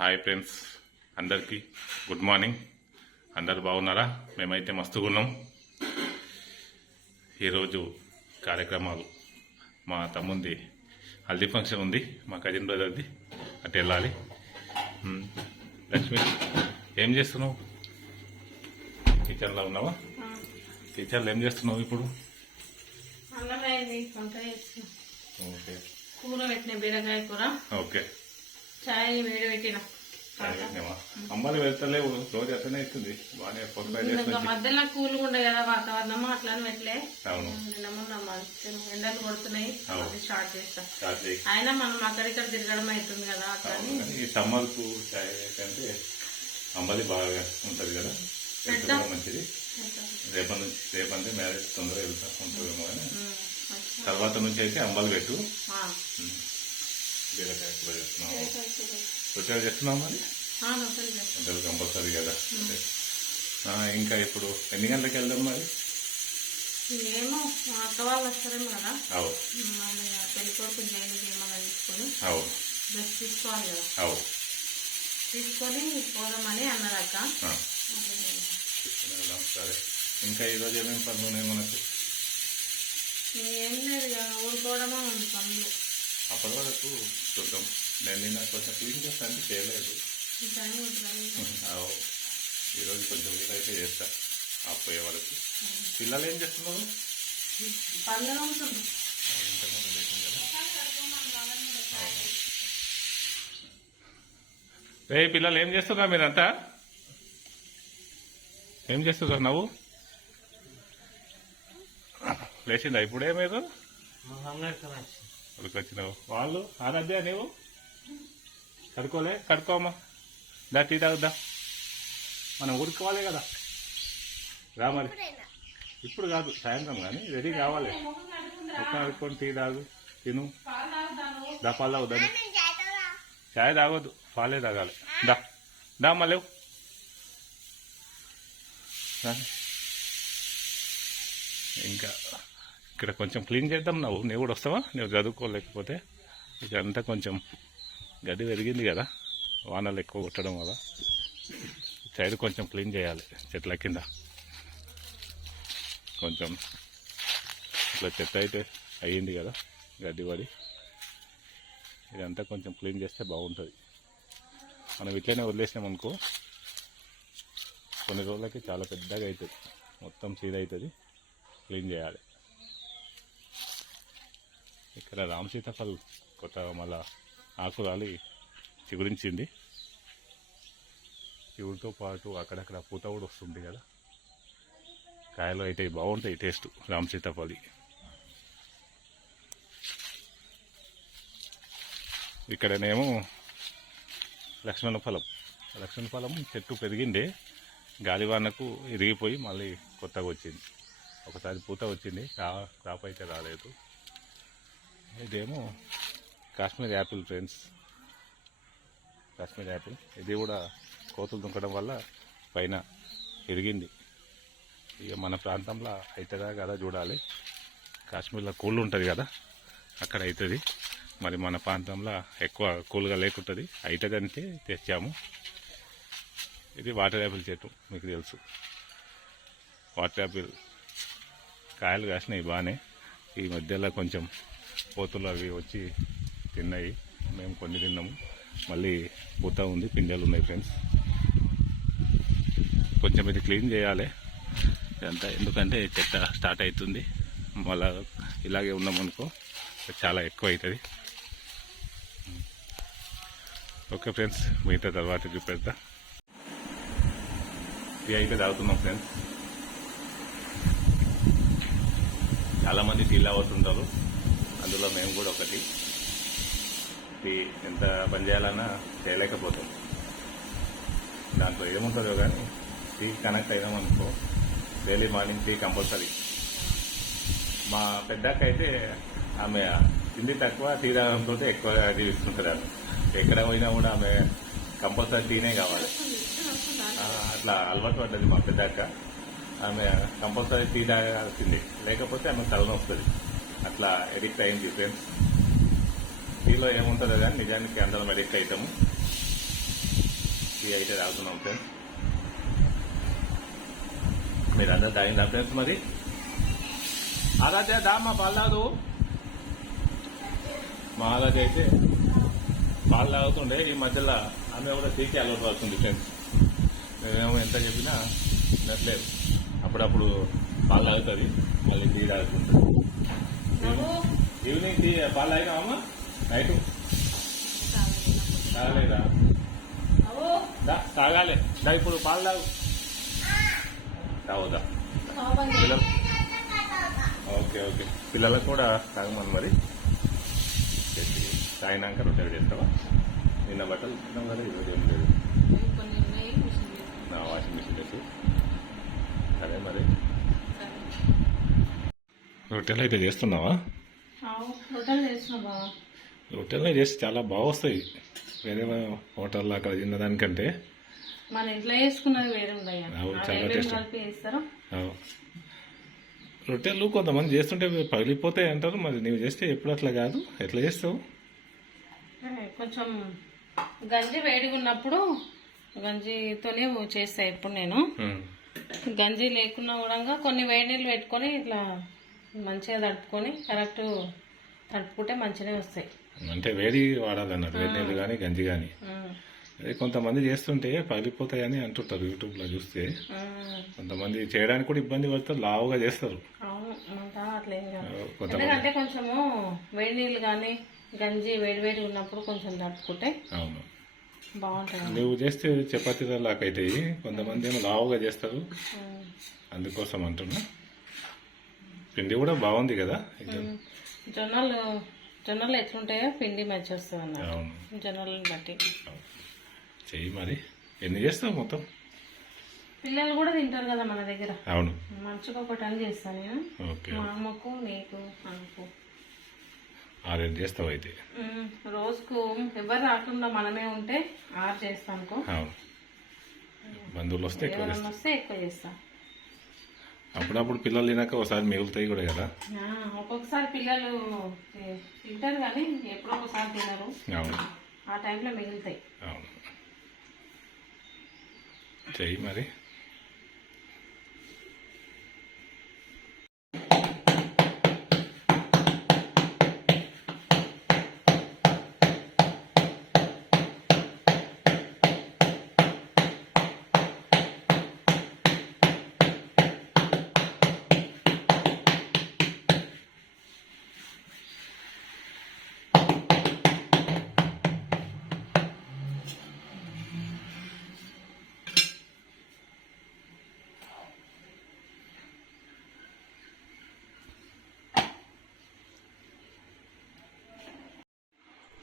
Hi friends, అందరికీ good morning. అందరు బాగున్నారా? మేమైతే మస్తుగా ఉన్నాం. ఈరోజు కార్యక్రమాలు, మా తమ్ముంది హల్దీ ఫంక్షన్ ఉంది, మా కజిన్ బ్రదర్ది. అటు వెళ్ళాలి. లక్ష్మి, ఏం చేస్తున్నావు? కిచెన్లో ఉన్నావా? కిచెన్లో ఏం చేస్తున్నావు ఇప్పుడు? ఓకే, కూర పెట్టిన బీరకాయ కూర. ఓకే, చాయ్ వేడి పెట్టిన. అమ్మాయి వెళ్తలేవు, రోజు అట్లనే అవుతుంది. బాగానే మధ్యలో కూల్గా ఉండే కదా వాతావరణం, అట్లానే పెట్టలే. అవును, ఎండలు కొడుతున్నాయి, స్టార్ట్ చేస్తా. అయినా మనం అక్కడిక్కడ తిరగడం అవుతుంది కదా. అట్లని ఈ సమ్మర్కు చాయ్ అంటే అంబలి బాగా ఉంటది కదా, మంచిది. రేపంటే మ్యారేజ్ తొందరగా వెళ్తా ఉంటుందేమో కానీ తర్వాత నుంచి అయితే అంబలి పెట్టు. బీరకాయ కూర చేస్తున్నావు, రొట్టెలు చేస్తున్నావు మరి రొట్టెలు కంపల్సరీ కదా. ఇంకా ఇప్పుడు ఎన్ని గంటలకు వెళ్దాం మరి? ఏమో అక్క వాళ్ళు వస్తారేమో కదా. అవు పెళ్లి కొడుకు ఏమన్నా తీసుకొని డ్రెస్ తీసుకోవాలి కదా. అవు తీసుకొని పోదామని అన్నదక్క. సరే, ఇంకా ఈరోజు ఏమేమి పనులు ఉన్నాయి మనకు? ఏం లేదు కదా, ఊరుకోవడమా ఉంది పనులు. అప్పటి వరకు చూద్దాం. నేను నిన్న కొంచెం క్లీన్ చేస్తాను, చేయలేదు. ఈరోజు కొంచెం వీలైతే చేస్తా ఆపోయే వరకు. పిల్లలు ఏం చేస్తున్నారు? రే పిల్లలు ఏం చేస్తున్నారు? మీరంతా ఏం చేస్తున్నారు? నువ్వు లేచిందా ఇప్పుడే? మీరు వచ్చినావు. వాళ్ళు ఆరాధ్య, నీవు కడుకోమ్మా. దా టీ తాగుద్దా, మనం ఊరుకోవాలి కదా. రా మరి, ఇప్పుడు కాదు సాయంత్రం కానీ రెడీ కావాలి. ఒక్క కడుక్కొని టీ తాగు, తిను. దా పాలు తాగుద్దా? చాయ్ తాగొద్దు, పాలే తాగాలి. దా అమ్మా, లేవు. ఇంకా ఇక్కడ కొంచెం క్లీన్ చేద్దాం. నువ్వు కూడా వస్తావా? నువ్వు చదువుకోలేకపోతే ఇదంతా కొంచెం గడ్డి పెరిగింది కదా, వానలు ఎక్కువ కొట్టడం వల్ల. సైడ్ కొంచెం క్లీన్ చేయాలి, చెట్ల కింద కొంచెం ఇట్లా చెత్త అయితే అయ్యింది కదా, గడ్డి పడి. ఇదంతా కొంచెం క్లీన్ చేస్తే బాగుంటుంది. మనం ఇట్లనే వదిలేసినామనుకో కొన్ని రోజులకి చాలా పెద్దగా అవుతుంది, మొత్తం సీదా అవుతుంది. క్లీన్ చేయాలి. ఇక్కడ రామ సీతాఫల్ కొత్తగా మళ్ళా ఆకు రాలి చిగురించింది. చిగురుతో పాటు అక్కడక్కడ పూత కూడా వస్తుంది కదా. కాయలు అయితే బాగుంటాయి టేస్ట్ రామ సీతాఫలి. ఇక్కడనేమో లక్ష్మణ ఫలం చెట్టు పెరిగింది, గాలివానకు ఇరిగిపోయి మళ్ళీ కొత్తగా వచ్చింది. ఒకసారి పూత వచ్చింది, క్రాప్ అయితే రాలేదు. ఇదేమో Kashmir Apple friends, Kashmir Apple. ఇది కూడా కోతులు దుంకడం వల్ల పైన ఎరిగింది. ఇక మన ప్రాంతంలో అవుతుందా కదా చూడాలి. కాశ్మీర్లో కూల్ ఉంటుంది కదా, అక్కడ అవుతుంది. మరి మన ప్రాంతంలో ఎక్కువ కూల్గా లేకుంటుంది, అవుతుంది అంటే తెచ్చాము. ఇది వాటర్ యాపిల్ చెట్టు, మీకు తెలుసు. వాటర్ యాపిల్ కాయలు కాసినాయి బాగానే. ఈ మధ్యలో కొంచెం కోతులు అవి వచ్చి తిన్నాయి, మేము కొన్ని తిన్నాము. మళ్ళీ పూత ఉంది, పిందెలు ఉన్నాయి ఫ్రెండ్స్. కొంచెం ఇది క్లీన్ చేయాలి ఇదంతా, ఎందుకంటే చెత్త స్టార్ట్ అవుతుంది. మళ్ళీ ఇలాగే ఉన్నామనుకో చాలా ఎక్కువ అవుతుంది. ఓకే ఫ్రెండ్స్, మిగతా తర్వాత చూపెడతా. టీ అయితే తాగుతున్నాం ఫ్రెండ్స్. చాలామంది టీలా అవుతుంటారు, అందులో మేము కూడా ఒకటి. టీ ఎంత పని చేయాలన్నా చేయలేకపోతాం. దాంట్లో ఏముంటుందో కానీ టీ కనెక్ట్ అయినామనుకో డైలీ మార్నింగ్ టీ కంపల్సరీ. మా పెద్దక్క అయితే ఆమె తిండి తక్కువ, టీ తాగడంతో ఎక్కువ జీవిస్తుంటుంది. ఆమె ఎక్కడ పోయినా కూడా ఆమె కంపల్సరీ టీనే కావాలి. అట్లా అలవాటు పడ్డది మా పెద్దక్క. ఆమె కంపల్సరీ టీ తాగాల్సింది, లేకపోతే ఆమె తలనొస్తుంది. అట్లా ఎడిక్ట్ అయింది ఫ్రెండ్స్. టీలో ఏముంటుందో కానీ నిజానికి అందరం ఎడిక్ట్ అవుతాము. టీ అయితే తాగుతున్నాం ఫ్రెండ్స్. మీరు అందరూ తాగిందా ఫ్రెండ్స్? మరి ఆరాధ్య దామా పాలు తాగు. మా ఆరాధ్య అయితే పాలు తాగుతుండే, ఈ మధ్యలో ఆమె కూడా టీకి అలవాటు అవుతుంది ఫ్రెండ్స్. మేమేమో ఎంత చెప్పినా వినట్లేదు. అప్పుడప్పుడు పాలు తాగుతుంది, మళ్ళీ టీ తాగుతుంది. ఈవినింగ్ టీ పాలు తాగినామమ్మా? నైట్ తాగలేదా? తాగాలి. ఇప్పుడు పాలు తాగు. తాగుదా? పిల్లలు ఓకే ఓకే, పిల్లలకు కూడా తాగమని మరి. తాగినాక రొట్టెలు చేస్తావా? నిన్న బట్టలు తిన్నాం కదా, ఈరోజు ఏం లేదు. నా వాషింగ్ మిషన్ వేసి. సరే మరి రొట్టెలు అయితే చేస్తున్నావా? రొట్టెలు చేసి చాలా బాగా వస్తాయి. వేరే హోటల్లో అక్కడ తిన్నదానికంటే మన ఇంట్లో వేసుకున్నది వేరే ఉన్నాయి. చాలా టేస్ట్. రొట్టెలు కొంతమంది చేస్తుంటే పగిలిపోతాయి అంటారు, మరి నువ్వు చేస్తే ఎప్పుడు అట్లా కాదు, ఎట్లా చేస్తావు? కొంచెం గంజి వేడిగా ఉన్నప్పుడు గంజితోనే చేస్తా ఎప్పుడు నేను. గంజి లేకున్నా కూడా కొన్ని వేడి నీళ్ళు పెట్టుకొని ఇట్లా మంచిగా తడుపుకొని కరెక్ట్ తడుపుకుంటే మంచిగానే వస్తాయి. అంటే వేడి వాడాలన్నారు, వేడి నీళ్ళు కానీ గంజి కానీ. అదే కొంతమంది చేస్తుంటే పగిలిపోతాయని అంటుంటారు యూట్యూబ్లో చూస్తే. కొంతమంది చేయడానికి కూడా ఇబ్బంది పడతారు, లావుగా చేస్తారు. ఎందుకంటే కొంచెము వేడి నీళ్ళు కానీ గంజి వేడి ఉన్నప్పుడు కొంచెం తడుపుకుంటే అవును బాగుంటుంది. నువ్వు చేస్తే చపాతీల లాకైతే, కొంతమంది ఏమో లావుగా చేస్తారు, అందుకోసం అంటున్నా. పిండి కూడా బాగుంది కదా. జొన్నలు ఎట్లుంటాయో పిండి మంచి వస్తుంది అన్న. అవును, జొన్నలను బట్టి చెయ్యి. మరి ఎన్ని చేస్తావు మొత్తం? పిల్లలు కూడా తింటారు కదా మన దగ్గర. అవును, మంచిగా ఒకటి అని చేస్తాను నేను. ఓకే, మా అమ్మకు నీకు అనుకో 6 చేస్తావు అయితే. రోజుకు ఎవరు రాకుండా మనమే ఉంటే 6 చేస్తాను. అవును, బంధువులు వస్తే ఎక్కువ చేస్తా. అప్పుడప్పుడు పిల్లలు తినాక ఒకసారి మిగులుతాయి కూడా కదా. ఒక్కొక్కసారి పిల్లలు తింటారు కానీ ఎప్పుడో ఒకసారి తినరు. అవును, ఆ టైంలో మిగులుతాయి. అవును, చెయ్యి మరి.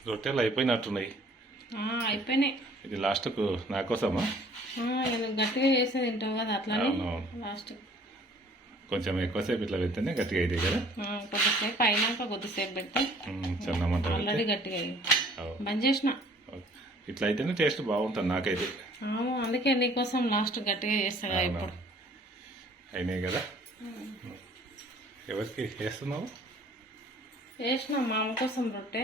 రొట్టెలు అయిపోయినట్టున్నాయి. అయిపోయినాయి. ఇది లాస్ట్కు నా కోసమా? గట్టిగా చేసి తింటాం కదా, అట్లానే లాస్ట్ కొంచెం ఎక్కువసేపు ఇట్లా పెడితేనే గట్టిగా అవుతాయి కదా. కొద్దిసేపు అయినాక కొద్దిసేపు పెడితే చన్నమంట ఆల్రెడీ గట్టిగా బంద్ చేసిన. ఇట్లా అయితేనే టేస్ట్ బాగుంటుంది నాకైతే. అందుకే నీకోసం లాస్ట్ గట్టిగా చేస్తా. ఇప్పుడు అయినాయి కదా. ఎవరికి వేస్తున్నావు? వేసిన మా అమ్మ కోసం రొట్టె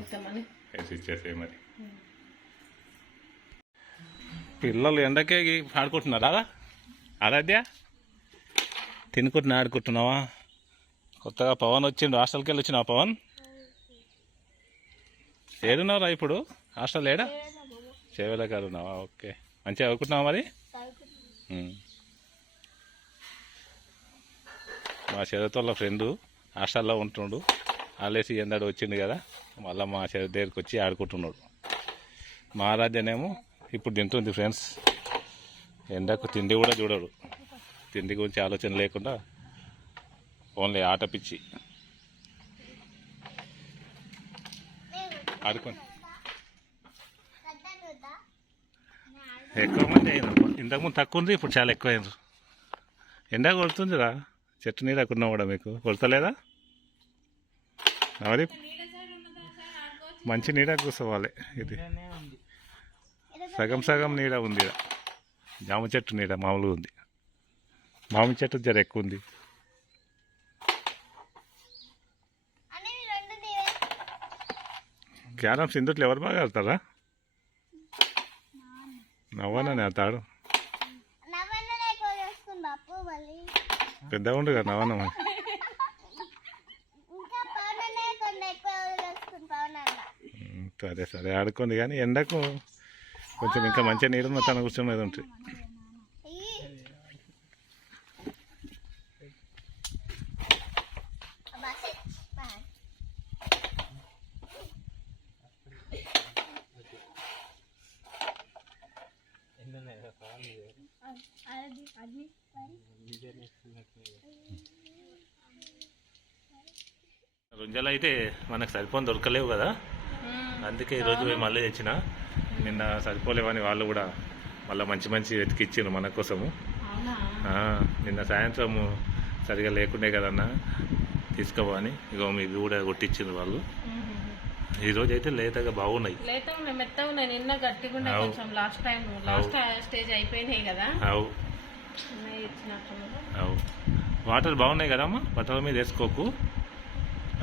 ఇద్దామని వేసి ఇచ్చేసే మరి. పిల్లలు ఎండకే ఆడుకుంటున్నారా? ఆరాధ్య తినుకుంటున్నా, ఆడుకుంటున్నావా? కొత్తగా పవన్ వచ్చిండు, హాస్టల్కి వెళ్ళి వచ్చినావా పవన్? ఏడున్నావురా ఇప్పుడు? హాస్టల్ ఏడా? చేవెళ్ళ కాదు ఉన్నావా? ఓకే, మంచిగా చదువుకుంటున్నావా మరి? మా చదువుతున్న ఫ్రెండు హాస్టల్లో ఉంటుండు, ఆలేసి ఎందాడు వచ్చిండు కదా, మళ్ళీ మా చదువు దగ్గరికి వచ్చి ఆడుకుంటున్నాడు. మా ఆరాధ్యనేమో ఇప్పుడు తింటుంది ఫ్రెండ్స్. ఎండకు తిండి కూడా చూడడు, తిండి గురించి ఆలోచన లేకుండా ఓన్లీ ఆట పిచ్చి. ఆడుకోండి. ఎక్కువ మంది అయినారు, ఇంతకుముందు తక్కువ ఉంది, ఇప్పుడు చాలా ఎక్కువ అయినారు. ఎండ కొడుతుందిరా, చెట్టు నీడకున్నా కూడా మీకు కొడతలేదా? మరి మంచి నీడ కూర్చోవాలి. ఇది సగం సగం నీడ ఉంది, జామ చెట్టు నీడ మామూలుగా ఉంది, మామిడి చెట్టు జర ఎక్కువ ఉంది. క్యారమ్స్ ఇందుట్లో ఎవరు బాగా ఆడతారా? నవ్వనా నేను తాడు పెద్దగా ఉండు కదా నవ్వన సరే సరే ఆడుకోండి కానీ ఎండకు కొంచెం ఇంకా మంచిగా నీళ్ళు తన కూర్చున్నది ఉంటుంది రుంజలు అయితే మనకు సరిపోని దొరకలేవు కదా అందుకే ఈరోజు మళ్ళీ తెచ్చిన నిన్న సరిపోలేవని వాళ్ళు కూడా మళ్ళీ మంచి మంచి వెతికిచ్చారు మన కోసము నిన్న సాయంత్రం సరిగా లేకుండే కదన్నా తీసుకోవని ఇగో ఇవి కూడా కొట్టించారు వాళ్ళు ఈరోజు అయితే లేతగా బాగున్నాయి నిన్న గట్టిగా లాస్ట్ స్టేజ్ అయిపోయినాయి కదా వాటర్ బాగున్నాయి కదమ్మా బట్టల మీద వేసుకోకు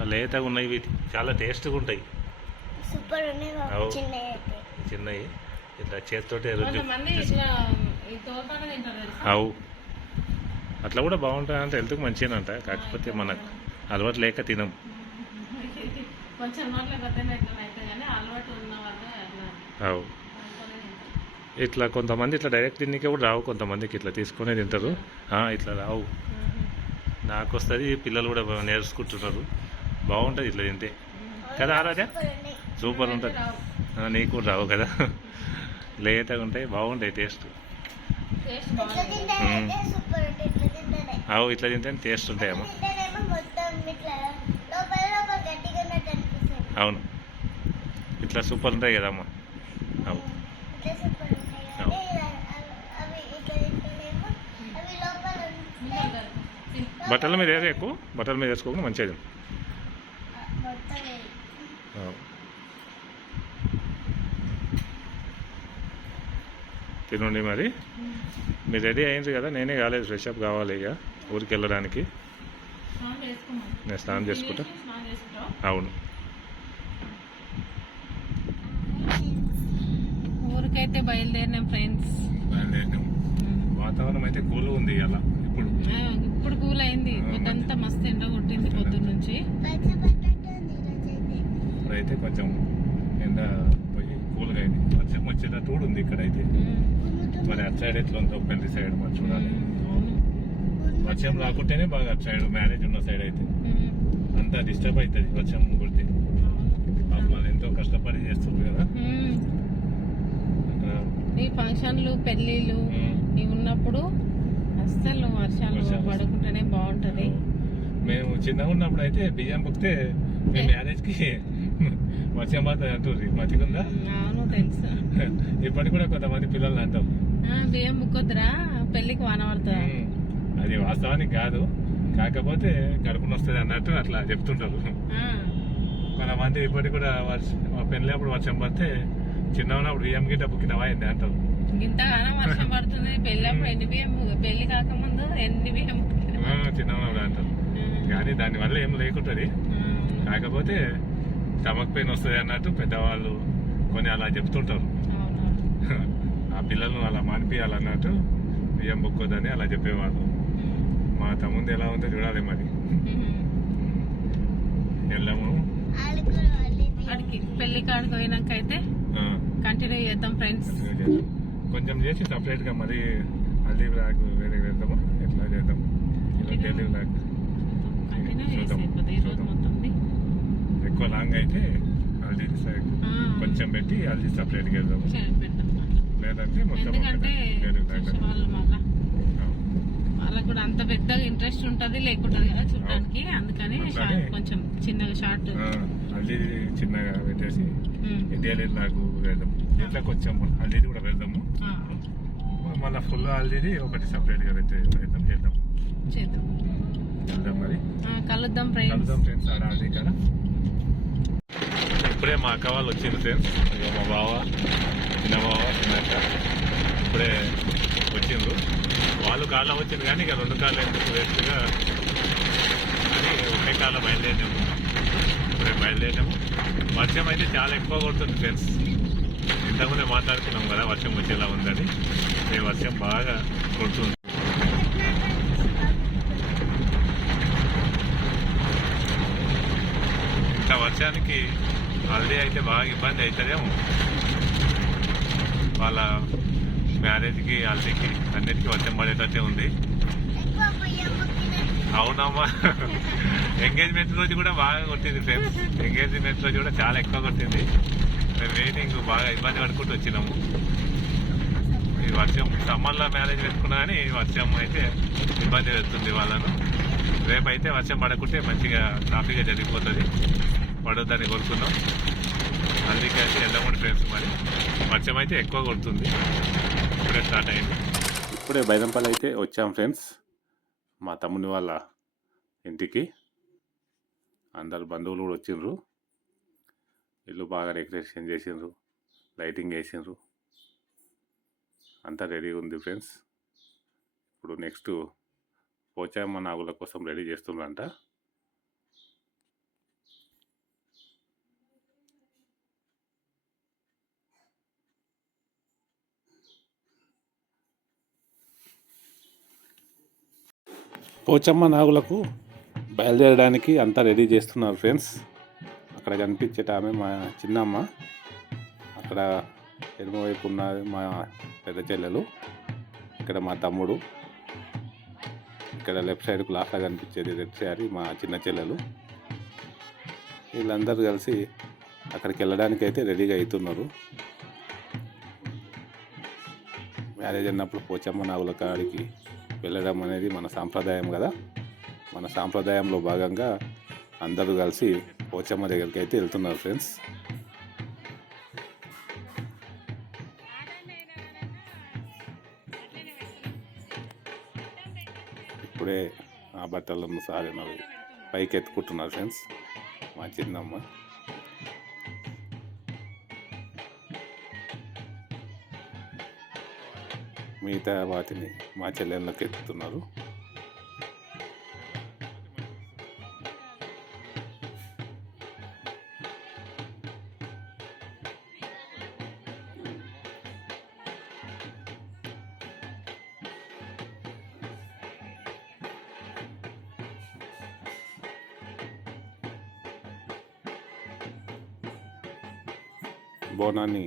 లేతగా ఉన్నాయి ఇవి చాలా టేస్ట్గా ఉంటాయి చిన్నవి ఇట్లా చేతితోటి అవు అట్లా కూడా బాగుంటుంది అంటే హెల్త్కి మంచిగానంట కాకపోతే మనకు అలవాటు లేక తినం అవు ఇట్లా కొంతమంది ఇట్లా డైరెక్ట్ తిన్నికే కూడా రావు కొంతమందికి ఇట్లా తీసుకునే తింటారు ఇట్లా రావు నాకు వస్తుంది పిల్లలు కూడా నేర్చుకుంటున్నారు బాగుంటుంది ఇట్లా తింటే కదా రాజా సూపర్ ఉంటుంది నీకు కూడా రావు కదా లేతగా ఉంటాయి బాగుంటాయి టేస్ట్ అవు ఇట్లా తింటే టేస్ట్ ఉంటాయమ్మా అవును ఇట్లా సూపర్ ఉంటాయి కదమ్మా అవు బట్టల మీద వేరే ఎక్కువ బట్టల మీద వేసుకోకుండా మంచిది తినండి మరి మీరు రెడీ అయింది కదా నేనే కాలేదు ఫ్రెష్ అప్ కావాలి ఇక ఊరికి వెళ్ళడానికి నేను స్నానం చేసుకుంటా అవును ఊరికైతే బయలుదేరినాం ఫ్రెండ్స్ వాతావరణం అయితే కూల్ ఉంది అలా ఇప్పుడు కూల్ అయింది పొద్దంతా మస్తు ఎండ కొట్టింది పొద్దున్న నుంచి ఇప్పుడైతే కొంచెం ఎండ పోయి కూల్గా అయింది వర్షం వచ్చేటట్టు కూడా ఉంది ఇక్కడైతే మరి అటు సైడ్ ఎట్లా ఉందో పెళ్లి సైడ్ మరి చూడాలి వర్షం రాకుంటేనే బాగా అటు సైడ్ మ్యారేజ్ ఉన్న సైడ్ అయితే అంతా డిస్టర్బ్ అవుతుంది వర్షం కొడితే వాళ్ళు ఎంతో కష్టపడి చేస్తుంది కదా ఈ ఫంక్షన్లు పెళ్లిళ్ళు ఇవి ఉన్నప్పుడు అస్సలు వర్షాలు పడుకుంటేనే బాగుంటది మేము చిన్నగా ఉన్నప్పుడు అయితే బియ్యం పుక్తే మేము మ్యారేజ్కి వర్షం పడుతుంది అంటుంది మతికుందా అవును తెలుసు ఇప్పటికి కూడా కొంతమంది పిల్లలు అంటాం బియ్యం బుక్కొద్దురా పెళ్లికి వాన పడుతుందా అది వాస్తవానికి కాదు కాకపోతే గడుపుని వస్తుంది అన్నట్టు అట్లా చెప్తుంటారు కొంతమంది ఇప్పటికి కూడా పెళ్లి అప్పుడు వర్షం పడితే చిన్న ఉన్నప్పుడు బియ్యం గిట్ట బుక్కినవా ఏంది అంటారు ఇంతగానో వర్షం పడుతుంది పెళ్లి అప్పుడు ఎన్ని బియ్యం పెళ్లి కాకముందు ఎన్ని బియ్యం చిన్న ఉన్నప్పుడు అంటారు కానీ దానివల్ల ఏం లేకుంటుంది కాకపోతే స్టమక్ పెయిన్ వస్తుంది అన్నట్టు పెద్దవాళ్ళు కొన్ని అలా చెప్తుంటారు ఆ పిల్లలను అలా మానిపించాలన్నట్టు బియ్యం బుక్కొద్దని అలా చెప్పేవాళ్ళు మా తమ్ముంది ఎలా ఉందో చూడాలి మరి వెళ్ళాము పెళ్లి కాడికి పోయినాక అయితే కంటిన్యూ చేద్దాం ఫ్రెండ్స్ కొంచెం చేసి సపరేట్ గా మరి హల్దీ బ్లాక్ వేరే వేద్దాము ఎట్లా చేద్దాం డైలీ బ్లాక్ ఎక్కువ లాంగ్ అయితే హల్దీ కొంచెం పెట్టి హల్దీ సపరేట్ గా వేద్దాము లేదంటే మొత్తం వాళ్ళకి కూడా అంత పెద్దగా ఇంట్రెస్ట్ ఉంటది లేకుంటది కదా చూడడానికి అందుకని కొంచెం చిన్నగా షార్ట్ హల్దీ చిన్నగా పెట్టేసి డైలీ బ్లాక్ వేద్దాం ఇట్లా కొంచెం హల్దీ కూడా వేద్దాము మళ్ళీ ఫుల్ హల్దీది ఒకటి సపరేట్ గా వేద్దాం చేద్దాం వెళ్దాం మరి కలుద్దాం ఫ్రెండ్స్ ఆడ హల్దీ కదా ఇప్పుడే మా అక్క వాళ్ళు వచ్చింది ఫ్రెండ్స్ మా బావ చిన్న బావ చిన్నాక ఇప్పుడే వచ్చిండ్రు వాళ్ళు కాళ్ళ వచ్చింది కానీ ఇక 2 కాళ్ళు ఎందుకు వేస్ట్గా అని ఒకే కాళ్ళ బయలుదేరినాము ఇప్పుడే బయలుదేరినాము వర్షం అయితే చాలా ఎక్కువ కొడుతుంది ఫ్రెండ్స్ ఇంతకుముందే మాట్లాడుకున్నాం కదా వర్షం వచ్చేలా ఉందని. ఈ వర్షం బాగా కొడుతుంది. ఇంకా వర్షానికి హల్దీ అయితే బాగా ఇబ్బంది అవుతుందేమో. వాళ్ళ మ్యారేజ్కి హల్దీకి అన్నిటికీ వర్షం పడేటట్టే ఉంది. అవునమ్మా, ఎంగేజ్మెంట్ రోజు కూడా బాగా కొట్టింది ఫ్రెండ్స్. ఎంగేజ్మెంట్ రోజు కూడా చాలా ఎక్కువ కొట్టింది. మేము వెయిటింగ్ బాగా ఇబ్బంది పడుకుంటూ వచ్చినాము. ఈ వర్షం సమ్మర్లో మ్యారేజ్ పెట్టుకున్నా కానీ వర్షం అయితే ఇబ్బంది పెడుతుంది వాళ్ళను. రేపైతే వర్షం పడకుంటే మంచిగా ట్రాఫిక్గా జరిగిపోతుంది. పడొద్దని కోరుకున్నాం. అందుకే అయితే వెళ్ళకుండా ఫ్రెండ్స్. మరి వర్షం అయితే ఎక్కువ కొడుతుంది. ఇప్పుడే స్టార్ట్ అయింది. ఇప్పుడే బైదంపల్లి అయితే వచ్చాం ఫ్రెండ్స్, మా తమ్ముని వాళ్ళ ఇంటికి. అందరు బంధువులు కూడా వచ్చిండ్రు. ఇల్లు బాగా డెకరేషన్ చేసిండ్రు, లైటింగ్ వేసిండ్రు, అంతా రెడీ ఉంది ఫ్రెండ్స్. ఇప్పుడు నెక్స్ట్ పోచమ్మ నాగుల కోసం రెడీ చేస్తుండ్రంట. పోచమ్మ నాగులకు బయలుదేరడానికి అంతా రెడీ చేస్తున్నారు ఫ్రెండ్స్. అక్కడ కనిపించేట ఆమె మా చిన్నమ్మ, అక్కడ ఎడమవైపు ఉన్నది మా పెద్ద చెల్లెలు, ఇక్కడ మా తమ్ముడు, ఇక్కడ లెఫ్ట్ సైడ్కు లాస్ట్గా కనిపించేది రెడ్ శారీ మా చిన్న చెల్లెలు. వీళ్ళందరూ కలిసి అక్కడికి వెళ్ళడానికి అయితే రెడీగా అవుతున్నారు. మ్యారేజ్ అన్నప్పుడు పోచమ్మ నాగుల కాడికి వెళ్ళడం అనేది మన సాంప్రదాయం కదా. మన సాంప్రదాయంలో భాగంగా అందరూ కలిసి పోచమ్మ దగ్గరికి అయితే వెళ్తున్నారు ఫ్రెండ్స్. ఇప్పుడే ఆ బట్టలను సారినవి పైకి ఎత్తుకుంటున్నారు ఫ్రెండ్స్ మా చిన్నమ్మ. మిగతా వాటిని మా చెల్లెళ్ళకి ఎత్తుతున్నారు. బోనాన్ని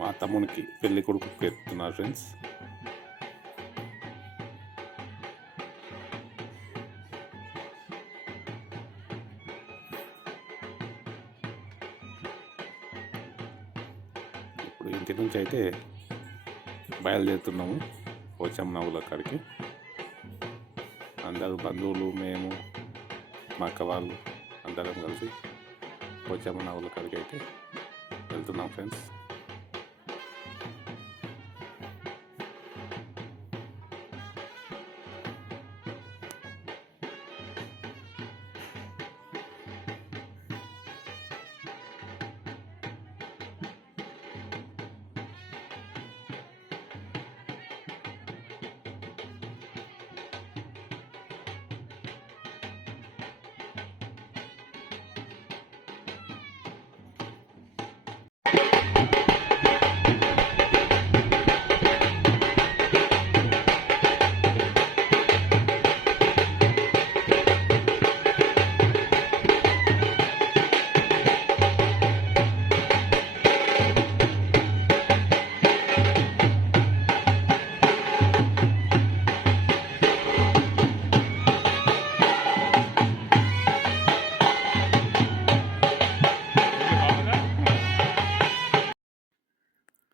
మా తమ్మునికి పెళ్లి కొడుకుకి ఎత్తుతున్నారు ఫ్రెండ్స్. ఇప్పుడు ఇంటి నుంచి అయితే బయలుదేరుతున్నాము పోచమ్మ నాగుల కాడికి. అందరూ బంధువులు, మేము, మా అక్క వాళ్ళు అందరం కలిసి పోచమ్మ నాగుల కాడికి అయితే వెళ్తున్నాం ఫ్రెండ్స్.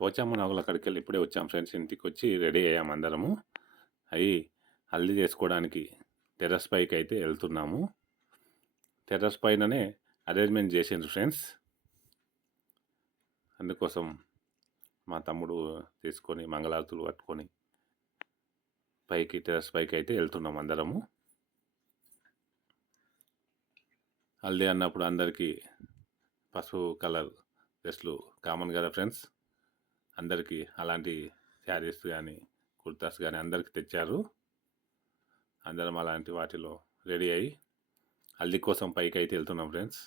పోచమ్మ నాగుల కాడికి వెళ్ళి ఇప్పుడే వచ్చాం ఫ్రెండ్స్. ఇంటికి వచ్చి రెడీ అయ్యాం అందరము. అవి హల్దీ చేసుకోవడానికి టెర్రస్ పైకి అయితే వెళ్తున్నాము. టెర్రస్ పైననే అరేంజ్మెంట్ చేసిండ్రు ఫ్రెండ్స్. అందుకోసం మా తమ్ముడు తీసుకొని మంగళారతులు కట్టుకొని టెర్రస్ పైకి అయితే వెళ్తున్నాం అందరము. హల్దీ అన్నప్పుడు అందరికీ పసుపు కలర్ డ్రెస్లు కామన్ కదా ఫ్రెండ్స్. అందరికీ అలాంటి శారీస్ కానీ కుర్తాస్ కానీ అందరికీ తెచ్చారు. అందరం అలాంటి వాటిలో రెడీ అయ్యి హల్దీ కోసం పైకి అయితే వెళ్తున్నాం ఫ్రెండ్స్.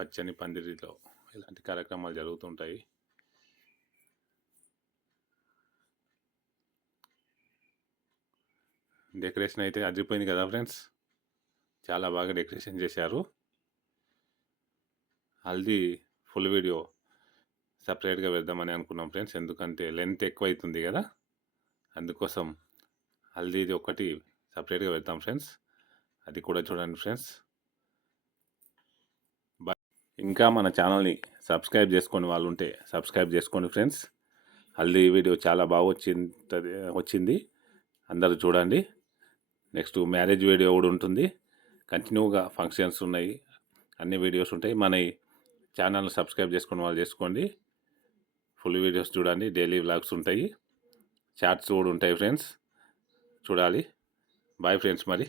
పచ్చని పందిరిలో ఇలాంటి కార్యక్రమాలు జరుగుతుంటాయి. డెకరేషన్ అయితే అదిరిపోయింది కదా ఫ్రెండ్స్, చాలా బాగా డెకరేషన్ చేశారు. హల్దీ ఫుల్ వీడియో సపరేట్గా వెళ్దామని అనుకున్నాం ఫ్రెండ్స్, ఎందుకంటే లెంత్ ఎక్కువ అవుతుంది కదా, అందుకోసం హల్దీది ఒకటి సపరేట్గా వెళ్తాం ఫ్రెండ్స్, అది కూడా చూడండి ఫ్రెండ్స్. ఇంకా మన ఛానల్ని సబ్స్క్రైబ్ చేసుకొని వాళ్ళు ఉంటే సబ్స్క్రైబ్ చేసుకోండి ఫ్రెండ్స్. హల్దీ వీడియో చాలా బాగా వచ్చింది, అందరూ చూడండి. నెక్స్ట్ మ్యారేజ్ వీడియో కూడా ఉంటుంది, కంటిన్యూగా ఫంక్షన్స్ ఉన్నాయి, అన్ని వీడియోస్ ఉంటాయి. మన ఛానల్ని సబ్స్క్రైబ్ చేసుకుని వాళ్ళు చేసుకోండి, ఫుల్ వీడియోస్ చూడండి, డైలీ వ్లాగ్స్ ఉంటాయి, చాట్స్ కూడా ఉంటాయి ఫ్రెండ్స్, చూడాలి. బాయ్ ఫ్రెండ్స్ మరి.